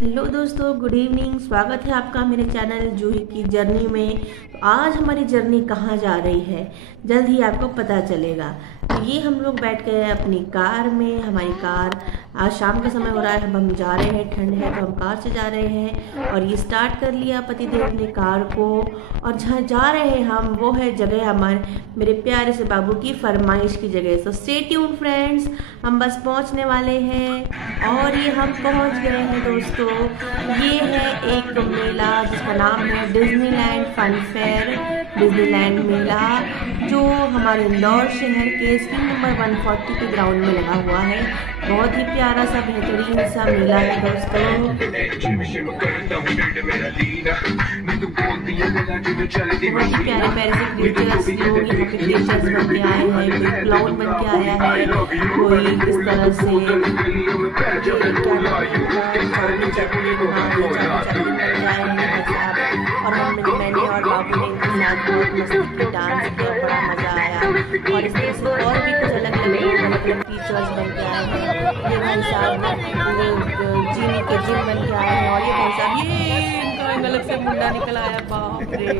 Hello दोस्तों, good evening. स्वागत है आपका मेरे चैनल जूही की जर्नी में। तो आज हमारी जर्नी कहाँ जा रही है जल्द ही आपको पता चलेगा। तो ये हम लोग बैठ गए हैं अपनी कार में। हमारी कार, आज शाम का समय हो रहा है, हम जा रहे हैं, ठंड है तो हम कार से जा रहे हैं। और ये स्टार्ट कर लिया पतिदेव ने कार को। और जहाँ जा रहे हैं हम, वो है जगह हमारे मेरे प्यारे से बाबू की फरमाइश की जगह। सो स्टे ट्यून्ड फ्रेंड्स, हम बस पहुँचने वाले हैं। और ये हम पहुँच गए हैं दोस्तों। ये है एक मेला जिसका नाम है डिज्नीलैंड फन फेयर, डिज्नीलैंड मेला, जो हमारे इंदौर शहर के स्क्रीन नंबर 140 के ग्राउंड में लगा हुआ है। बहुत ही प्यारा सा बेहतरीन सा मेला है दोस्तों। बहुत ही प्यारे प्यारे से क्रिएचर्स लोग यहाँ पे क्रिएचर्स बन के आए हैं। कोई क्लाउन बन के आया है, कोई इस तरह से और मैंने और बाबू ने इनके साथ बहुत मस्ती की, डांस किया, बड़ा मजा आया। और इस तरह से और भी कुछ अलग अलग टीचर्स बन के आए हैं। ये भाई साहब जीनी के जिन बन के आए हैं। और ये भाई साहब, ये इनका अलग से मुंडा निकल आया, बाप रे।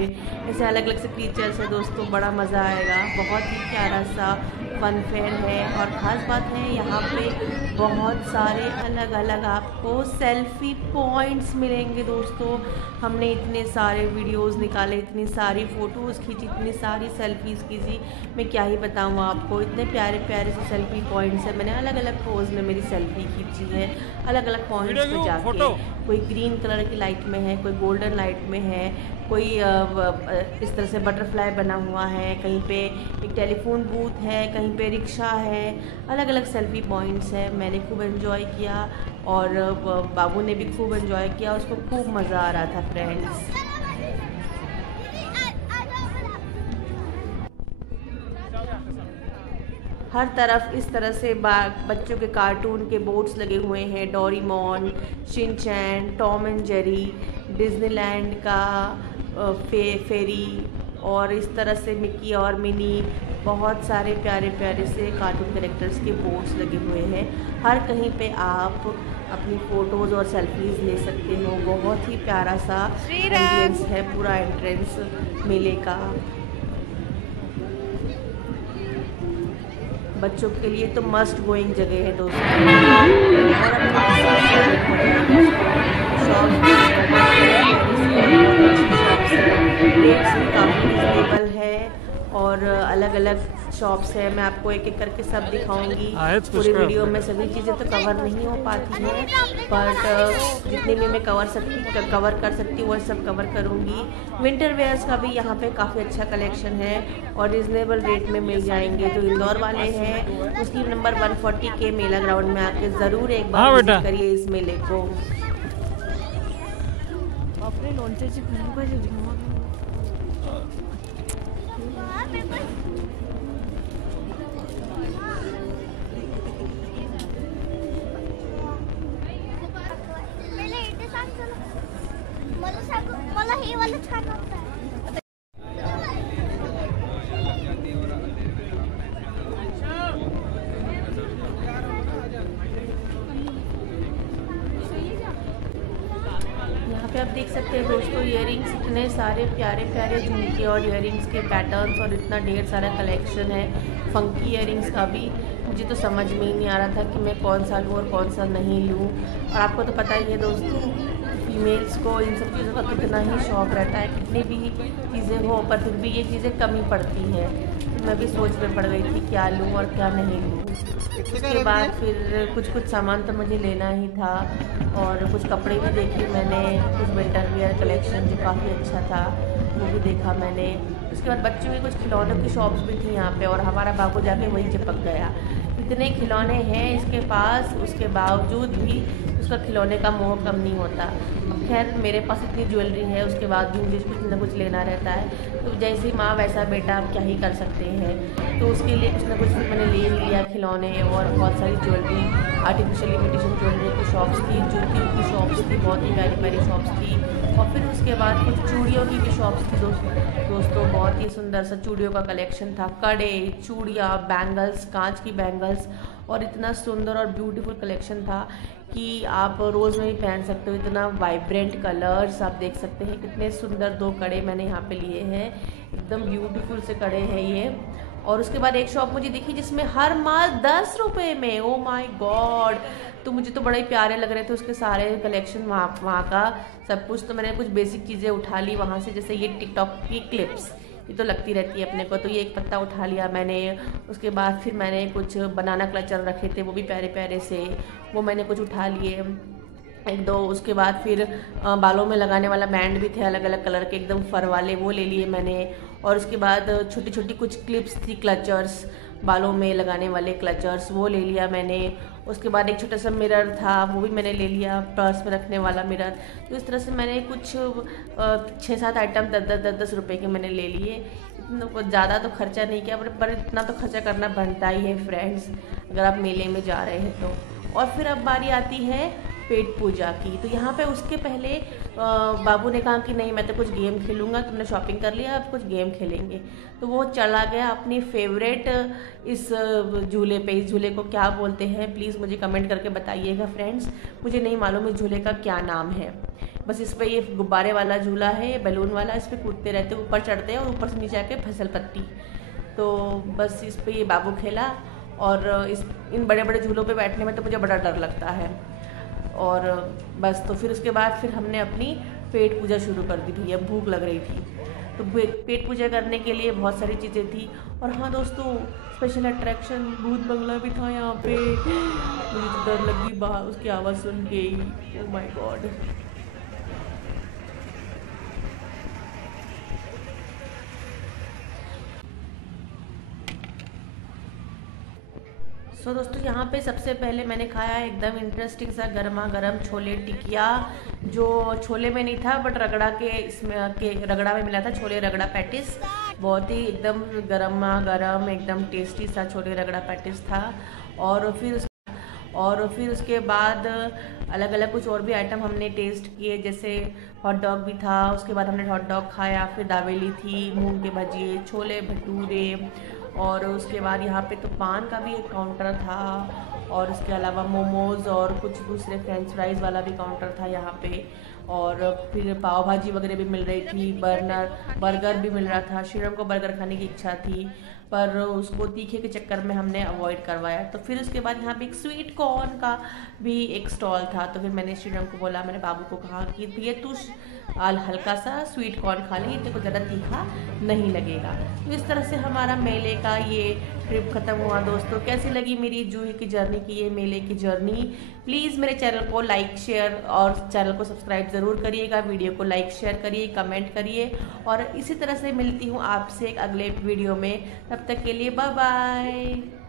ऐसे अलग अलग से टीचर्स है दोस्तों, बड़ा मज़ा आएगा। बहुत ही प्यारा सा फन फेयर है। और ख़ास बात है, यहाँ पे बहुत सारे अलग अलग आपको सेल्फी पॉइंट्स मिलेंगे दोस्तों। हमने इतने सारे वीडियोस निकाले, इतनी सारी फ़ोटोज़ खींची, इतनी सारी सेल्फीज़ खींची, मैं क्या ही बताऊँ आपको। इतने प्यारे प्यारे से सेल्फी पॉइंट्स हैं। मैंने अलग अलग पोज में मेरी सेल्फी खींची है, अलग अलग पॉइंट्स पे जाके। कोई ग्रीन कलर की लाइट में है, कोई गोल्डन लाइट में है, कोई इस तरह से बटरफ्लाई बना हुआ है, कहीं पे एक टेलीफोन बूथ है, कहीं पे रिक्शा है। अलग अलग सेल्फी पॉइंट्स है। मैंने खूब एंजॉय किया और बाबू ने भी खूब एंजॉय किया, उसको खूब मज़ा आ रहा था फ्रेंड्स। हर तरफ इस तरह से बच्चों के कार्टून के बोर्ड्स लगे हुए हैं। Doraemon, Shinchan, Tom and Jerry, Disneyland का फेरी, और इस तरह से मिकी और मिनी, बहुत सारे प्यारे प्यारे से कार्टून कैरेक्टर्स के बोर्ड्स लगे हुए हैं। हर कहीं पे आप अपनी फ़ोटोज़ और सेल्फीज़ ले सकते हो। बहुत ही प्यारा सा एम्बियंस है पूरा एंट्रेंस मेले का। बच्चों के लिए तो मस्ट गोइंग जगह है दोस्तों। काफ़ी रिजनेबल है और अलग अलग शॉप्स है। मैं आपको एक एक करके सब दिखाऊंगी। पूरी वीडियो में सभी चीज़ें तो कवर नहीं हो पाती हैं, बट जितनी भी मैं कवर कर सकती हूँ वह सब कवर करूँगी। विंटर वेयर्स का भी यहाँ पे काफ़ी अच्छा कलेक्शन है और रिजनेबल रेट में मिल जाएंगे। जो इंदौर वाले हैं, उसकी नंबर 140 के मेला ग्राउंड में आके ज़रूर एक बार विजिट करिए इस मेले को। मला हे वाला छान वाटतं। यहाँ पे आप देख सकते हैं दोस्तों, इयररिंग्स, इतने सारे प्यारे प्यारे झुमके और इयररिंग्स के पैटर्न्स और इतना ढेर सारा कलेक्शन है फंकी इयररिंग्स का भी। मुझे तो समझ में ही नहीं आ रहा था कि मैं कौन सा लूँ और कौन सा नहीं लूँ। और आपको तो पता ही है दोस्तों, फीमेल्स को इन सब चीज़ों का कितना ही शौक़ रहता है। कितनी भी चीज़ें हो पर फिर भी ये चीज़ें कमी पड़ती हैं। तो मैं भी सोच में पड़ गई थी क्या लूँ और क्या नहीं लूँ। उसके बाद फिर कुछ सामान तो मुझे लेना ही था और कुछ कपड़े भी देखे मैंने, कुछ विंटर वेयर कलेक्शन जो काफ़ी अच्छा था वो भी देखा मैंने। उसके बाद बच्चों के कुछ खिलौनों की शॉप्स भी थी यहाँ पे और हमारा बाबू जाके वहीं चिपक गया। इतने खिलौने हैं इसके पास, उसके बावजूद भी उसका खिलौने का मोह कम नहीं होता। अब खैर मेरे पास इतनी ज्वेलरी है, उसके बाद भी मुझे कुछ ना कुछ लेना रहता है। तो जैसी माँ वैसा बेटा, आप क्या ही कर सकते हैं। तो उसके लिए कुछ ना कुछ मैंने ले लिया, खिलौने और बहुत सारी ज्वेलरी, आर्टिफिशियल इमिटेशन ज्वेलरी की शॉप्स थी, जूतियों की शॉप्स थी, बहुत ही प्यारी प्यारी शॉप्स थी। और फिर उसके बाद कुछ चूड़ियों की भी शॉप्स थी दोस्तों, बहुत ही सुंदर सा चूड़ियों का कलेक्शन था। कड़े, चूड़ियाँ, बैंगल्स, कांच की बैंगल्स और इतना सुंदर और ब्यूटीफुल कलेक्शन था कि आप रोज़ में भी पहन सकते हो। इतना वाइब्रेंट कलर्स आप देख सकते हैं, कितने सुंदर 2 कड़े मैंने यहाँ पे लिए हैं, एकदम ब्यूटीफुल से कड़े हैं ये। और उसके बाद एक शॉप मुझे दिखी जिसमें हर माल 10 रुपये में, ओ माय गॉड। तो मुझे तो बड़े ही प्यारे लग रहे थे उसके सारे कलेक्शन, वहाँ का सब कुछ। तो मैंने कुछ बेसिक चीज़ें उठा ली वहाँ से, जैसे ये टिकटॉक की क्लिप्स, ये तो लगती रहती है अपने को, तो ये एक पत्ता उठा लिया मैंने। उसके बाद फिर मैंने कुछ बनाना क्लचर रखे थे, वो भी प्यारे प्यारे से, वो मैंने कुछ उठा लिए 1-2। उसके बाद फिर बालों में लगाने वाला बैंड भी थे अलग अलग कलर के, एकदम फर वाले, वो ले लिए मैंने। और उसके बाद छोटी छोटी कुछ क्लिप्स थी, क्लचर्स, बालों में लगाने वाले क्लचर्स, वो ले लिया मैंने। उसके बाद एक छोटा सा मिरर था, वो भी मैंने ले लिया, पर्स में रखने वाला मिरर। तो इस तरह से मैंने कुछ 6-7 आइटम 10-10 रुपये के मैंने ले लिए। इतना ज़्यादा तो खर्चा नहीं किया, पर इतना तो खर्चा करना बनता ही है फ्रेंड्स, अगर आप मेले में जा रहे हैं तो। और फिर अब बारी आती है पेट पूजा की। तो यहाँ पे उसके पहले बाबू ने कहा कि नहीं, मैं तो कुछ गेम खेलूँगा, तुमने शॉपिंग कर लिया, अब कुछ गेम खेलेंगे। तो वो चला गया अपनी फेवरेट इस झूले पे। इस झूले को क्या बोलते हैं प्लीज़ मुझे कमेंट करके बताइएगा फ्रेंड्स, मुझे नहीं मालूम इस झूले का क्या नाम है। बस इस पर ये गुब्बारे वाला झूला है, ये बैलून वाला, इस पर कूदते रहते, ऊपर चढ़ते हैं और ऊपर से नीचे आके फिसल पट्टी। तो बस इस पर ये बाबू खेला। और इन बड़े बड़े झूलों पे बैठने में तो मुझे बड़ा डर लगता है। और बस तो फिर उसके बाद फिर हमने अपनी पेट पूजा शुरू कर दी। भैया भूख लग रही थी, तो पेट पूजा करने के लिए बहुत सारी चीज़ें थी। और हाँ दोस्तों, स्पेशल अट्रैक्शन भूत बंगला भी था यहाँ पे। मुझे तो डर लगी बाहर उसकी आवाज़ सुन के ही, ओह माय गॉड। सो दोस्तों, यहाँ पे सबसे पहले मैंने खाया एकदम इंटरेस्टिंग सा गर्मा गर्म छोले टिकिया, जो छोले में नहीं था बट रगड़ा के इसमें रगड़ा में मिला था, छोले रगड़ा पैटिस। बहुत ही एकदम गर्मा गर्म एकदम टेस्टी सा छोले रगड़ा पैटिस था। और फिर उसके बाद अलग अलग कुछ और भी आइटम हमने टेस्ट किए, जैसे हॉट डॉग भी था। उसके बाद हमने हॉट डॉग खाया, फिर दाबेली थी, मूंग के भजिए, छोले भटूरे। और उसके बाद यहाँ पे तो पान का भी एक काउंटर था, और उसके अलावा मोमोज़ और कुछ दूसरे फ्रेंच फ्राइज़ वाला भी काउंटर था यहाँ पे। और फिर पाव भाजी वगैरह भी मिल रही थी, बर्गर भी मिल रहा था। श्रीराम को बर्गर खाने की इच्छा थी, पर उसको तीखे के चक्कर में हमने अवॉइड करवाया। तो फिर उसके बाद यहाँ पे एक स्वीट कॉर्न का भी एक स्टॉल था। तो फिर मैंने श्रीराम को बोला, मैंने बाबू को कहा कि भैया तू हल्का सा स्वीट कॉर्न खा ले, तेरे को ज़्यादा तीखा नहीं लगेगा। तो इस तरह से हमारा मेले का ये ट्रिप ख़त्म हुआ। दोस्तों, कैसी लगी मेरी जूही की जर्नी की, ये मेले की जर्नी? प्लीज़ मेरे चैनल को लाइक शेयर और चैनल को सब्सक्राइब ज़रूर करिएगा, वीडियो को लाइक शेयर करिए, कमेंट करिए। और इसी तरह से मिलती हूँ आपसे एक अगले वीडियो में, तब तक के लिए बाय बाय।